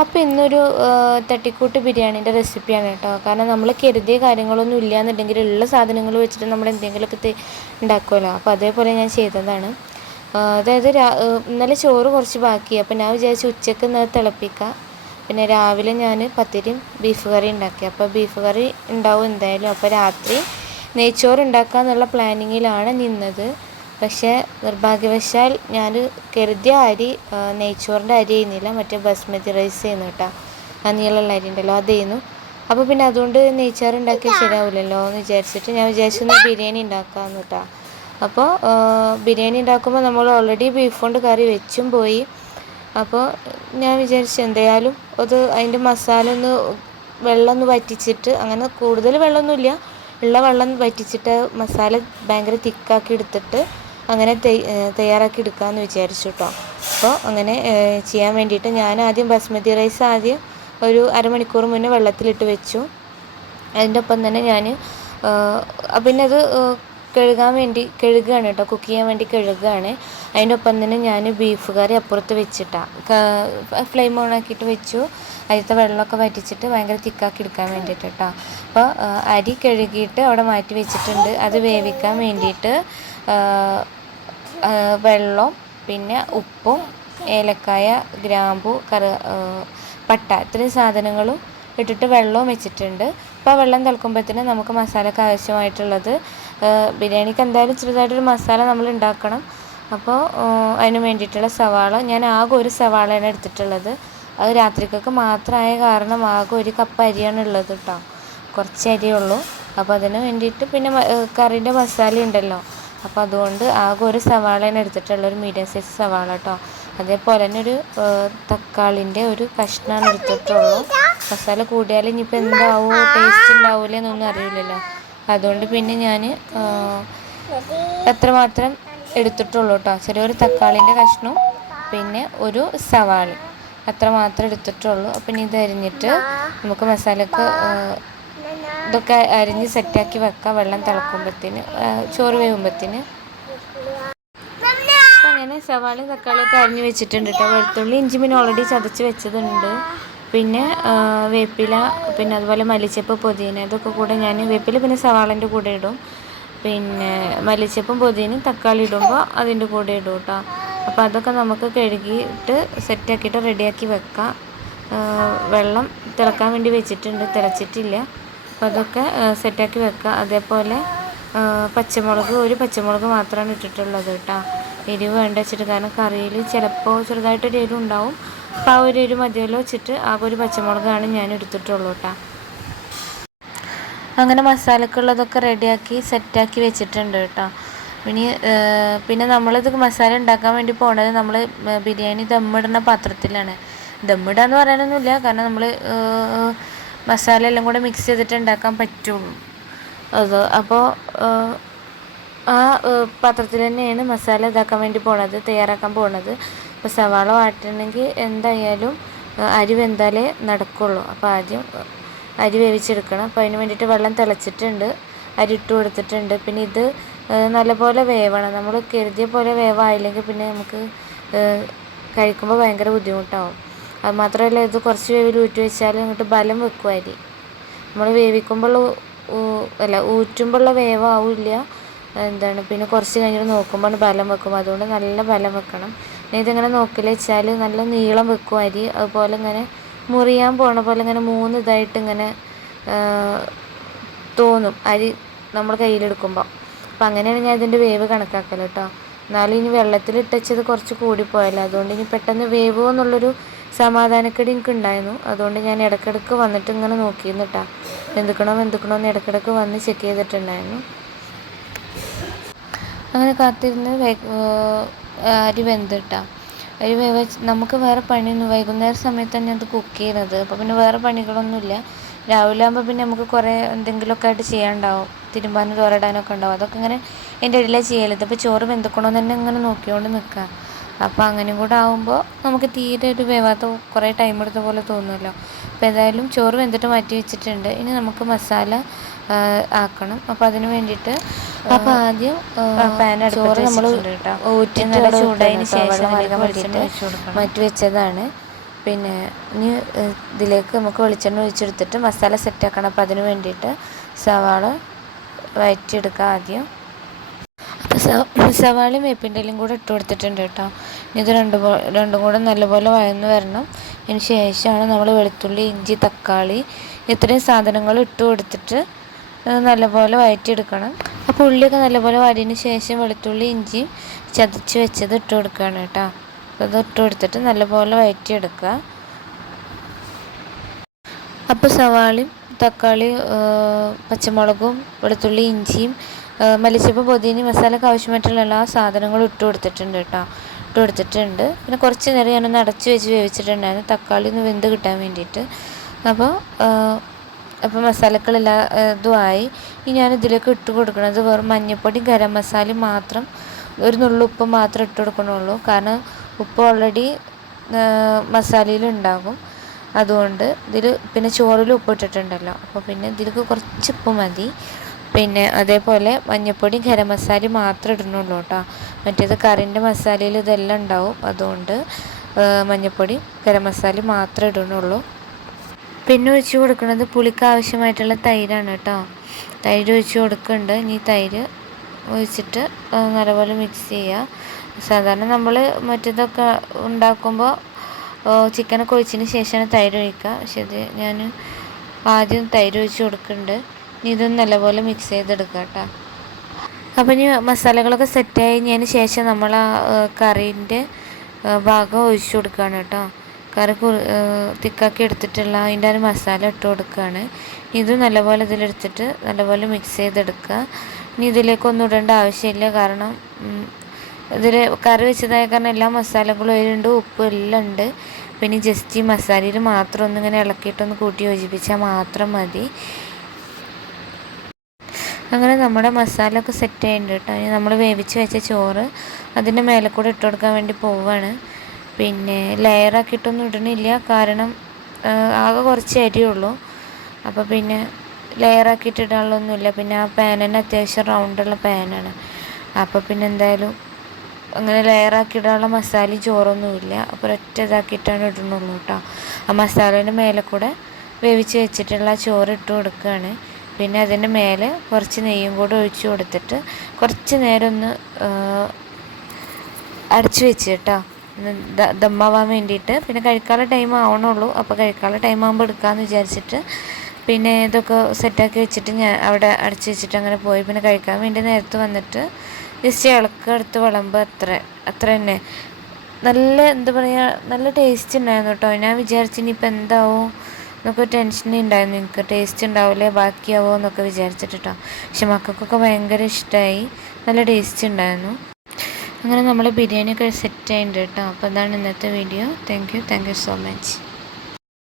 അപ്പോൾ ഇന്നൊരു തട്ടിക്കൂട്ട് ബിരിയാണീന്റെ റെസിപ്പിയാണ് കേട്ടോ. കാരണം നമ്മൾ കരുതിയ കാര്യങ്ങളൊന്നും ഇല്ല എന്നുണ്ടെങ്കിൽ ഉള്ള സാധനങ്ങൾ വെച്ചിട്ട് നമ്മൾ എന്തെങ്കിലുമൊക്കെ ഉണ്ടാക്കുമല്ലോ അപ്പോൾ അതേപോലെ ഞാൻ ചെയ്തതാണ്. അതായത് ഇന്നലെ ചോറ് കുറച്ച് ബാക്കി. അപ്പോൾ ഞാൻ വിചാരിച്ചു ഉച്ചയ്ക്ക് ഇന്നത് തിളപ്പിക്കാം. പിന്നെ രാവിലെ ഞാൻ പത്തിരിയും ബീഫ് കറി ഉണ്ടാക്കി. അപ്പോൾ ബീഫ് കറി ഉണ്ടാവും എന്തായാലും. അപ്പോൾ രാത്രി നെയ്ച്ചോറ് ഉണ്ടാക്കാന്നുള്ള പ്ലാനിങ്ങിലാണ് നിന്നത്. പക്ഷേ നിർഭാഗ്യവശാൽ ഞാൻ കരുതിയ അരി നെയ്ച്ചോറിന്റെ അരി ചെയ്യുന്നില്ല മറ്റേ ബസ്മതി റൈസ് ചെയ്യുന്നു കേട്ടോ. ആ നീളമുള്ള അരി ഉണ്ടല്ലോ അത് ചെയ്യുന്നു അപ്പോൾ പിന്നെ അതുകൊണ്ട് നെയ്ച്ചോറ് ഉണ്ടാക്കിയാൽ ശരിയാവില്ലല്ലോ എന്ന് വിചാരിച്ചിട്ട് ഞാൻ വിചാരിച്ചു ബിരിയാണി ഉണ്ടാക്കാമെന്ന് കേട്ടോ. അപ്പോൾ ബിരിയാണി ഉണ്ടാക്കുമ്പോൾ നമ്മൾ ഓൾറെഡി ബീഫ് കൊണ്ട് കറി വെച്ചും പോയി. അപ്പോൾ ഞാൻ വിചാരിച്ചു എന്തായാലും അത് അതിന്റെ മസാല ഒന്ന് വെള്ളം ഒന്ന് വറ്റിച്ചിട്ട് അങ്ങനെ കൂടുതൽ വെള്ളമൊന്നുമില്ല. ഉള്ള വെള്ളം വറ്റിച്ചിട്ട് മസാല ഭയങ്കര തിക്കാക്കി എടുത്തിട്ട് അങ്ങനെ തയ്യാറാക്കി എടുക്കാമെന്ന് വിചാരിച്ചു കേട്ടോ അപ്പോൾ അങ്ങനെ ചെയ്യാൻ വേണ്ടിയിട്ട് ഞാൻ ആദ്യം ബസ്മതി റൈസ് ആദ്യം ഒരു അരമണിക്കൂർ മുന്നേ വെള്ളത്തിലിട്ട് വെച്ചു. അതിന്റെ ഒപ്പം തന്നെ ഞാൻ പിന്നെ അത് കഴുകാൻ വേണ്ടി കഴുകുകയാണ് കേട്ടോ കുക്ക് ചെയ്യാൻ വേണ്ടി കഴുകുകയാണ് അതിന്റെ ഒപ്പം തന്നെ ഞാൻ ബീഫ് കറി അപ്പുറത്ത് വെച്ചിട്ടാണ് ഫ്ലെയിം ഓൺ ആക്കിയിട്ട് വെച്ചു. അതിലത്തെ വെള്ളമൊക്കെ വറ്റിച്ചിട്ട് ഭയങ്കര തിക്കാക്കി എടുക്കാൻ വേണ്ടിയിട്ട് കേട്ടോ അപ്പോൾ അരി കഴുകിയിട്ട് അവിടെ മാറ്റി വെച്ചിട്ടുണ്ട്. അത് വേവിക്കാൻ വേണ്ടിയിട്ട് വെള്ളം പിന്നെ ഉപ്പും ഏലക്കായ ഗ്രാമ്പു കറ പട്ട ഇത്രയും സാധനങ്ങളും ഇട്ടിട്ട് വെള്ളവും വെച്ചിട്ടുണ്ട്. അപ്പോൾ ആ വെള്ളം തിളക്കുമ്പോഴത്തേന് നമുക്ക് മസാലയ്ക്ക് ആവശ്യമായിട്ടുള്ളത് ബിരിയാണിക്ക് എന്തായാലും ചെറുതായിട്ടൊരു മസാല നമ്മൾ ഉണ്ടാക്കണം. അപ്പോൾ അതിന് വേണ്ടിയിട്ടുള്ള സവാള ഞാൻ ആകെ ഒരു സവാളയാണ് എടുത്തിട്ടുള്ളത്. അത് രാത്രിക്കൊക്കെ മാത്രമായ കാരണം ആകെ ഒരു കപ്പ് അരിയാണ് ഉള്ളത് കേട്ടോ. കുറച്ച് അരിയുള്ളൂ അപ്പോൾ അതിന് വേണ്ടിയിട്ട് പിന്നെ കറീന്റെ മസാല ഉണ്ടല്ലോ. അപ്പോൾ അതുകൊണ്ട് ആകെ ഒരു സവാളയാണ് എടുത്തിട്ടുള്ള ഒരു മീഡിയം സൈസ് സവാള കേട്ടോ അതേപോലെ തന്നെ ഒരു തക്കാളിന്റെ ഒരു കഷ്ണമാണ് എടുത്തിട്ടുള്ളൂ. മസാല കൂടിയാൽ ഇനിയിപ്പോൾ എന്താവും ടേസ്റ്റ് ഉണ്ടാവില്ല എന്നൊന്നും അറിയില്ലല്ലോ. അതുകൊണ്ട് പിന്നെ ഞാൻ എത്രമാത്രം എടുത്തിട്ടുള്ളൂ കേട്ടോ ചെറിയൊരു തക്കാളിന്റെ കഷ്ണവും പിന്നെ ഒരു സവാള അത്ര മാത്രം എടുത്തിട്ടുള്ളൂ. അപ്പം ഇത് അരിഞ്ഞിട്ട് നമുക്ക് മസാലക്ക് ഇതൊക്കെ അരിഞ്ഞ് സെറ്റാക്കി വെക്കാം വെള്ളം തിളക്കുമ്പോഴത്തേന് ചോറ് വേകുമ്പോഴത്തേന് അപ്പം അങ്ങനെ സവാളയും തക്കാളിയൊക്കെ അരിഞ്ഞ് വെച്ചിട്ടുണ്ട് കേട്ടോ വെളുത്തുള്ളി ഇഞ്ചി പിന്നെ ഓൾറെഡി ചതച്ച് വെച്ചതുണ്ട്. പിന്നെ വേപ്പില പിന്നെ അതുപോലെ മല്ലിച്ചപ്പ് പുതിന ഇതൊക്കെ കൂടെ ഞാൻ വേപ്പില പിന്നെ സവാളന്റെ കൂടെ ഇടും. പിന്നെ മല്ലിച്ചപ്പും പൊതിനും തക്കാളി ഇടുമ്പോൾ അതിന്റെ കൂടെ ഇടും കേട്ടോ അപ്പോൾ അതൊക്കെ നമുക്ക് കഴുകിയിട്ട് സെറ്റാക്കിയിട്ട് റെഡിയാക്കി വെക്കാം. വെള്ളം തിളക്കാൻ വേണ്ടി വെച്ചിട്ടുണ്ട്. തിളച്ചിട്ടില്ല. അപ്പോൾ അതൊക്കെ സെറ്റാക്കി വെക്കുക. അതേപോലെ പച്ചമുളക് ഒരു പച്ചമുളക് മാത്രമാണ് ഇട്ടിട്ടുള്ളത് കേട്ടോ. എരിവ് വേണ്ട വെച്ചിട്ട് കാരണം കറിയിൽ ചിലപ്പോൾ ചെറുതായിട്ടൊരു എരിവ് ഉണ്ടാവും. അപ്പോൾ ആ ഒരു എരിവ് മതിയല്ലോ വെച്ചിട്ട് ആ ഒരു പച്ചമുളകാണ് ഞാൻ എടുത്തിട്ടുള്ളൂ കേട്ടോ. അങ്ങനെ മസാലക്കുള്ളതൊക്കെ റെഡിയാക്കി സെറ്റാക്കി വെച്ചിട്ടുണ്ട് കേട്ടോ. ഇനി പിന്നെ നമ്മളിത് മസാല ഉണ്ടാക്കാൻ വേണ്ടി പോണത് നമ്മൾ ബിരിയാണി ദമ്മിടുന്ന പാത്രത്തിലാണ്. ദമ്മിടുക എന്ന് പറയാനൊന്നുമില്ല കാരണം നമ്മൾ മസാല എല്ലാം കൂടെ മിക്സ് ചെയ്തിട്ട് ഉണ്ടാക്കാൻ പറ്റുള്ളൂ. അത് അപ്പോൾ ആ പാത്രത്തിൽ തന്നെയാണ് മസാല ഇതാക്കാൻ വേണ്ടി പോണത് തയ്യാറാക്കാൻ പോണത്. അപ്പോൾ സവാള വാട്ടണമെങ്കിൽ എന്തായാലും അരി വെന്താലേ നടക്കുള്ളൂ. അപ്പോൾ ആദ്യം അരി വേവിച്ചെടുക്കണം. അപ്പോൾ അതിന് വേണ്ടിയിട്ട് വെള്ളം തിളച്ചിട്ടുണ്ട്. അരി ഇട്ട് കൊടുത്തിട്ടുണ്ട്. പിന്നെ ഇത് നല്ലപോലെ വേവണം. നമ്മൾ കരുതിയ പോലെ വേവായില്ലെങ്കിൽ പിന്നെ നമുക്ക് കഴിക്കുമ്പോൾ ഭയങ്കര ബുദ്ധിമുട്ടാവും. അത് മാത്രമല്ല ഇത് കുറച്ച് വേവിൽ ഊറ്റി വെച്ചാൽ അങ്ങോട്ട് ബലം വെക്കും അരി നമ്മൾ വേവിക്കുമ്പോൾ അല്ല ഊറ്റുമ്പോഴുള്ള വേവാവില്ല. എന്താണ് പിന്നെ കുറച്ച് കഴിഞ്ഞിട്ട് നോക്കുമ്പോൾ ബലം വെക്കും. അതുകൊണ്ട് നല്ല ബലം വെക്കണം. ഇതിങ്ങനെ നോക്കില്ല വെച്ചാൽ നല്ല നീളം വെക്കും അരി അതുപോലെ ഇങ്ങനെ മുറിയാൻ പോണ പോലെ ഇങ്ങനെ മൂന്ന് ഇതായിട്ട് ഇങ്ങനെ തോന്നും അരി നമ്മൾ കയ്യിലെടുക്കുമ്പോൾ അപ്പം അങ്ങനെയാണ് ഞാൻ ഇതിന്റെ വേവ് കണക്കാക്കൽ കേട്ടോ എന്നാലും ഇനി വെള്ളത്തിൽ ഇട്ടച്ചത് കുറച്ച് കൂടിപ്പോയല്ലോ അതുകൊണ്ട് ഇനി പെട്ടെന്ന് വേവോ എന്നുള്ളൊരു സമാധാനക്കേട് എനിക്ക് ഉണ്ടായിരുന്നു അതുകൊണ്ട് ഞാൻ ഇടയ്ക്കിടയ്ക്ക് വന്നിട്ട് ഇങ്ങനെ നോക്കിയിരുന്നു എന്തുക്കണോ വെന്തുക്കണോ എന്ന് ഇടയ്ക്കിടയ്ക്ക് വന്ന് ചെക്ക് ചെയ്തിട്ടുണ്ടായിരുന്നു. അങ്ങനെ കാത്തിരുന്ന് അരി വെന്തിട്ടാ അരി വേവ നമുക്ക് വേറെ പണിയൊന്നും വൈകുന്നേരം സമയത്ത് തന്നെ അത് കുക്ക് ചെയ്യുന്നത്. അപ്പോൾ പിന്നെ വേറെ പണികളൊന്നുമില്ല. രാവിലെ ആകുമ്പോൾ പിന്നെ നമുക്ക് കുറേ എന്തെങ്കിലുമൊക്കെ ആയിട്ട് ചെയ്യാനുണ്ടാവും. തിരുമ്പാനും തോരടാനൊക്കെ ഉണ്ടാവും. അതൊക്കെ ഇങ്ങനെ എന്റെ ഇടയിലാണ് ചെയ്യലത് അപ്പോൾ ചോറ് വെന്തുക്കണമെന്ന് തന്നെ ഇങ്ങനെ നോക്കിക്കൊണ്ട് നിൽക്കുക അപ്പോൾ അങ്ങനെയും കൂടെ ആകുമ്പോൾ നമുക്ക് തീരെ ഒരു വേവാത്ത കുറേ ടൈം എടുത്ത പോലെ തോന്നുമല്ലോ അപ്പോൾ ഏതായാലും ചോറ് വെന്തിട്ട് മാറ്റി വെച്ചിട്ടുണ്ട്. ഇനി നമുക്ക് മസാല ആക്കണം. അപ്പോൾ അതിന് വേണ്ടിയിട്ട് അപ്പോൾ ആദ്യം ചോറ് നമ്മൾ ഊറ്റി നല്ല ചൂടായതിന് ശേഷം മാറ്റി വെച്ചതാണ്. പിന്നെ ഇനി ഇതിലേക്ക് നമുക്ക് വെളിച്ചെണ്ണ ഒഴിച്ചെടുത്തിട്ട് മസാല സെറ്റാക്കണം അപ്പോൾ അതിന് വേണ്ടിയിട്ട് സവാള വഴറ്റിയെടുക്കുക ആദ്യം. സവാളയും വേപ്പിന്റെലും കൂടെ ഇട്ട് കൊടുത്തിട്ടുണ്ട് കേട്ടോ. ഇത് രണ്ട് രണ്ടും കൂടെ നല്ലപോലെ വഴന്ന് വരണം. അതിന് ശേഷമാണ് നമ്മൾ വെളുത്തുള്ളി ഇഞ്ചി തക്കാളി ഇത്രയും സാധനങ്ങൾ ഇട്ട് കൊടുത്തിട്ട് നല്ലപോലെ വഴറ്റിയെടുക്കണം. അപ്പോൾ ഉള്ളിയൊക്കെ നല്ലപോലെ വഴറ്റിയതിന് ശേഷം വെളുത്തുള്ളി ഇഞ്ചിയും ചതച്ച് വെച്ചത് ഇട്ട് കൊടുക്കുകയാണ് കേട്ടോ. അത് ഇട്ട് കൊടുത്തിട്ട് നല്ലപോലെ വഴറ്റിയെടുക്കുക. അപ്പോൾ സവാളയും തക്കാളി പച്ചമുളകും വെളുത്തുള്ളി ഇഞ്ചിയും മല്ലിച്ചപ്പ് പൊതിനി മസാലയ്ക്ക് ആവശ്യമായിട്ടുള്ള എല്ലാ സാധനങ്ങളും ഇട്ട് കൊടുത്തിട്ടുണ്ട് കേട്ടോ. ഇട്ട് കൊടുത്തിട്ടുണ്ട്. പിന്നെ കുറച്ച് നേരം ഞാനൊന്ന് അടച്ച് വെച്ച് വേവിച്ചിട്ടുണ്ടായിരുന്നു. തക്കാളി ഒന്ന് വെന്ത് കിട്ടാൻ വേണ്ടിയിട്ട്. അപ്പോൾ അപ്പോൾ മസാലകളെല്ലാം ഇതുമായി. ഇനി ഞാൻ ഇതിലേക്ക് ഇട്ട് കൊടുക്കുന്നത് വെറും മഞ്ഞൾപ്പൊടി ഗരം മസാല മാത്രം ഒരു നുള്ളുപ്പ് മാത്രം ഇട്ട് കൊടുക്കണുള്ളൂ. കാരണം ഉപ്പ് ഓൾറെഡി മസാലയിലുണ്ടാകും അതുകൊണ്ട് ഇതിൽ പിന്നെ ചോറിൽ ഉപ്പ് ഇട്ടിട്ടുണ്ടല്ലോ. അപ്പോൾ പിന്നെ ഇതിലേക്ക് കുറച്ച് ഉപ്പ് മതി. പിന്നെ അതേപോലെ മഞ്ഞൾപ്പൊടി ഗരം മസാല മാത്രം ഇടണുള്ളൂ കേട്ടോ മറ്റേത് കറിന്റെ മസാലയിൽ ഇതെല്ലാം ഉണ്ടാവും. അതുകൊണ്ട് മഞ്ഞൾപ്പൊടി ഗരം മസാല മാത്രമേ ഇടണുള്ളൂ. പിന്നെ ഒഴിച്ച് കൊടുക്കുന്നത് പുളിക്ക് ആവശ്യമായിട്ടുള്ള തൈരാണ് കേട്ടോ തൈര് ഒഴിച്ച് കൊടുക്കുന്നുണ്ട്. ഇനി തൈര് ഒഴിച്ചിട്ട് നല്ലപോലെ മിക്സ് ചെയ്യുക സാധാരണ നമ്മൾ മറ്റേതൊക്കെ ഉണ്ടാക്കുമ്പോൾ ചിക്കനൊക്കെ ഒഴിച്ചതിന് ശേഷമാണ് തൈര് ഒഴിക്കുക. പക്ഷേ ഇത് ഞാൻ ആദ്യം തൈര് ഒഴിച്ച് കൊടുക്കുന്നുണ്ട്. ഇതൊന്ന് നല്ലപോലെ മിക്സ് ചെയ്തെടുക്കുക കേട്ടോ അപ്പം ഇനി മസാലകളൊക്കെ സെറ്റായതിന് ശേഷം നമ്മൾ ആ കറീന്റെ ഭാഗം ഒഴിച്ചു കൊടുക്കുകയാണ് കേട്ടോ കറി തിക്കാക്കി എടുത്തിട്ടുള്ള അതിന്റെ ഒരു മസാല ഇട്ട് കൊടുക്കുകയാണ് ഇത് നല്ലപോലെ ഇതിലെടുത്തിട്ട് നല്ലപോലെ മിക്സ് ചെയ്തെടുക്കുക ഇനി ഇതിലേക്കൊന്നും ഇടേണ്ട ആവശ്യമില്ല. കാരണം ഇതിൽ കറി വെച്ചതായ കാരണം എല്ലാ മസാലകളും അതിലുണ്ട് ഉപ്പും എല്ലാം ഉണ്ട്. പിന്നെ ജസ്റ്റ് ഈ മസാലയിൽ മാത്രം ഒന്നിങ്ങനെ ഇളക്കിയിട്ടൊന്ന് കൂട്ടി യോജിപ്പിച്ചാൽ മാത്രം മതി. അങ്ങനെ നമ്മുടെ മസാല ഒക്കെ സെറ്റ് ചെയ്യുന്നുണ്ട് കേട്ടോ. ഇനി നമ്മൾ വേവിച്ച് വെച്ച ചോറ് അതിന്റെ മേലെ കൂടെ ഇട്ട് കൊടുക്കാൻ വേണ്ടി പോവുകയാണ് പിന്നെ ലെയറാക്കിയിട്ടൊന്നും ഇടണില്ല. കാരണം ആകെ കുറച്ച് അരിയുള്ളൂ. അപ്പോൾ പിന്നെ ലെയറാക്കിയിട്ട് ഇടാനുള്ളൊന്നുമില്ല പിന്നെ ആ പാൻ പാനിന് അത്യാവശ്യം റൗണ്ടുള്ള പാനാണ് അപ്പോൾ പിന്നെ എന്തായാലും അങ്ങനെ ലെയറാക്കി ഇടാനുള്ള മസാലയും ചോറൊന്നുമില്ല. അപ്പോൾ ഒറ്റ ഇതാക്കിയിട്ടാണ് ഇടുന്നുള്ളൂ കേട്ടോ. ആ മസാലേന്റെ മേലെ കൂടെ വേവിച്ച് വെച്ചിട്ടുള്ള ചോറ് ഇട്ട് കൊടുക്കുകയാണ്. പിന്നെ അതിന്റെ മേലെ കുറച്ച് നെയ്യും കൂടെ ഒഴിച്ച് കൊടുത്തിട്ട് കുറച്ച് നേരം ഒന്ന് അടച്ചു വെച്ച് കേട്ടോ. ദമ്മാവാൻ വേണ്ടിയിട്ട്. പിന്നെ കഴിക്കാനുള്ള ടൈം ആവണുള്ളൂ. അപ്പോൾ കഴിക്കാനുള്ള ടൈം ആകുമ്പോൾ എടുക്കാമെന്ന് വിചാരിച്ചിട്ട് പിന്നെ ഇതൊക്കെ സെറ്റാക്കി വെച്ചിട്ട് ഞാൻ അവിടെ അടച്ചു വെച്ചിട്ട് അങ്ങനെ പോയി. പിന്നെ കഴിക്കാൻ വേണ്ടി നേരത്തെ വന്നിട്ട് ജസ്റ്റ് ഇളക്ക് എടുത്ത് വിളമ്പ് അത്ര അത്ര തന്നെ. നല്ല എന്താ പറയുക നല്ല ടേസ്റ്റ് ഉണ്ടായിരുന്നു കേട്ടോ. ഞാൻ വിചാരിച്ചു ഇനിയിപ്പോൾ എന്താവും? എന്നൊക്കെ ടെൻഷൻ ഉണ്ടായിരുന്നു എനിക്ക് ടേസ്റ്റ് ഉണ്ടാവില്ലേ ബാക്കിയാവോ എന്നൊക്കെ വിചാരിച്ചിട്ടോ പക്ഷെ മക്കൾക്കൊക്കെ ഭയങ്കര ഇഷ്ടമായി നല്ല ടേസ്റ്റ് ഉണ്ടായിരുന്നു അങ്ങനെ നമ്മൾ ബിരിയാണിയൊക്കെ സെറ്റ് ആയിട്ടുണ്ട് കേട്ടോ. അപ്പോൾ അതാണ് ഇന്നത്തെ video thank you thank you so much